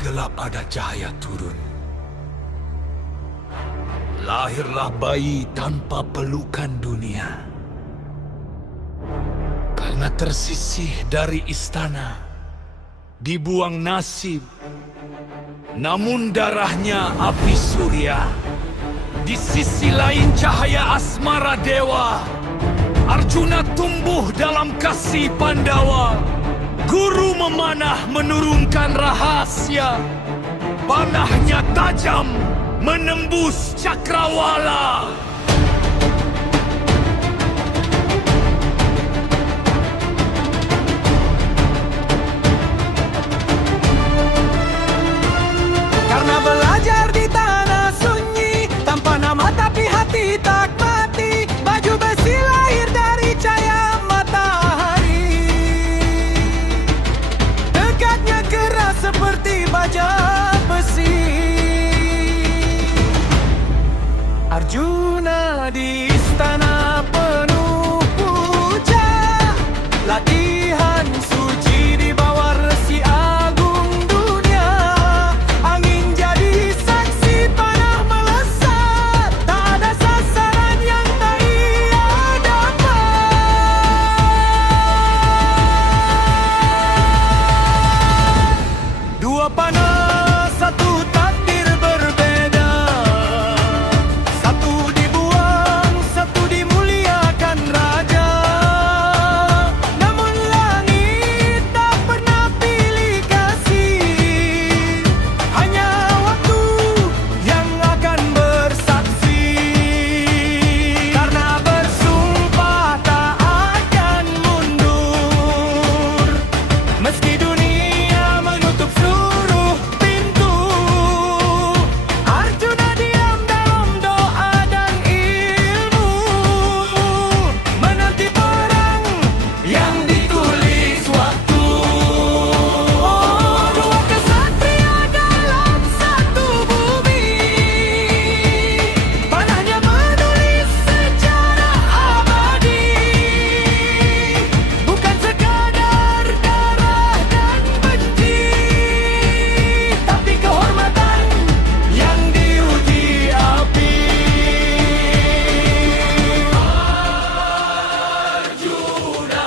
gelap ada cahaya turun. Lahirlah bayi tanpa pelukan dunia. Karena tersisih dari istana, dibuang nasib. Namun darahnya api surya. Di sisi lain cahaya asmara dewa. Arjuna tumbuh dalam kasih Pandawa. Guru memanah menurunkan rahasia. Panahnya tajam menembus cakrawala. Karena belajar di tanah sunyi, tanpa nama tapi hati tak mati. Baju besi lahir dari cahaya matahari. Dekatnya keras seperti baja besi. Arjuna di istana penuh puja. Latihan suci di bawah resi agung dunia. Angin jadi saksi, panah melesat. Tak ada sasaran yang tak ia dapat. Dua panah, satu takdir berbeda. Satu dibuang, satu dimuliakan raja. Namun langit tak pernah pilih kasih. Hanya waktu yang akan bersaksi. Karena bersumpah tak akan mundur. Meski dunia menutup seluruh pintu. Arjuna diam dalam doa dan ilmu. Menanti perang yang ditulis waktu. Oh, dua kesatria dalam satu bumi. Panahnya menulis sejarah abadi. Bukan sekadar darah dan benci, tapi kehormatan yang diuji api. Arjuna,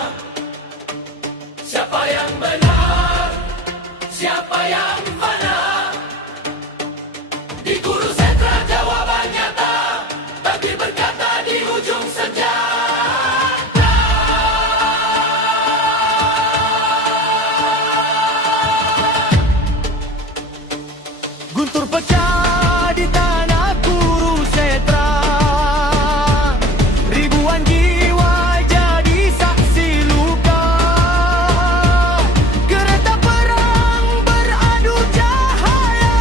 siapa yang benar, siapa yang fana? Di Kurusetra jawaban nyata, tapi berkata di ujung senjata. Guntur pecah di tanah Kurusetra. Ribuan jiwa jadi saksi luka. Kereta perang beradu cahaya.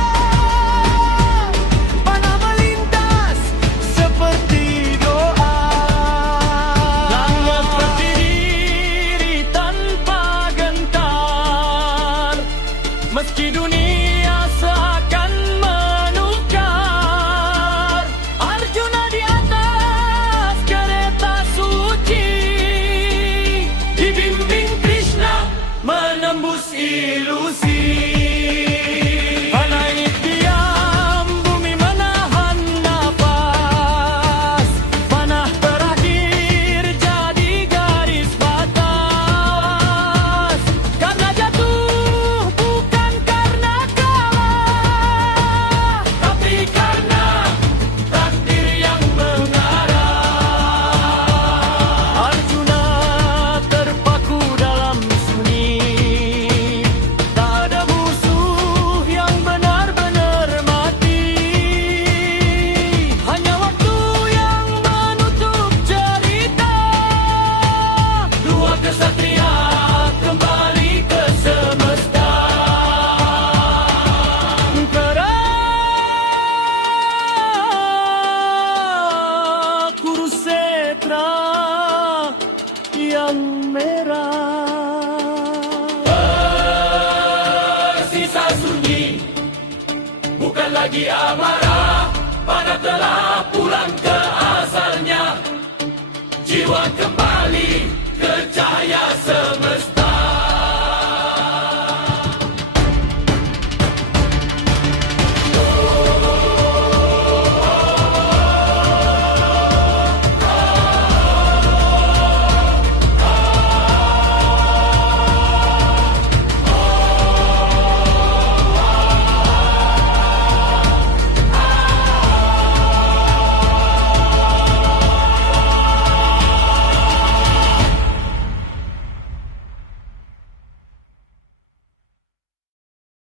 Panah melintas seperti doa. Langit berdiri tanpa gentar. Meski dunia seakan menukar. Arjuna di atas kereta suci. Dibimbing Krishna menembus ilusi. Langit diam, bumi menahan nafas. Panah terakhir jadi garis batas. Karena jatuh bukan karena kalah, tapi karena takdir yang mengarah. Arjuna terpaku dalam sunyi. Tak ada musuh yang benar-benar mati. Hanya waktu yang menutup cerita. Dua kesatria kembali ke semesta. Kerah Kurusetra yang merah. Tersisa sunyi, bukan lagi amarah. Panah telah pulang ke asalnya. Jiwa kembali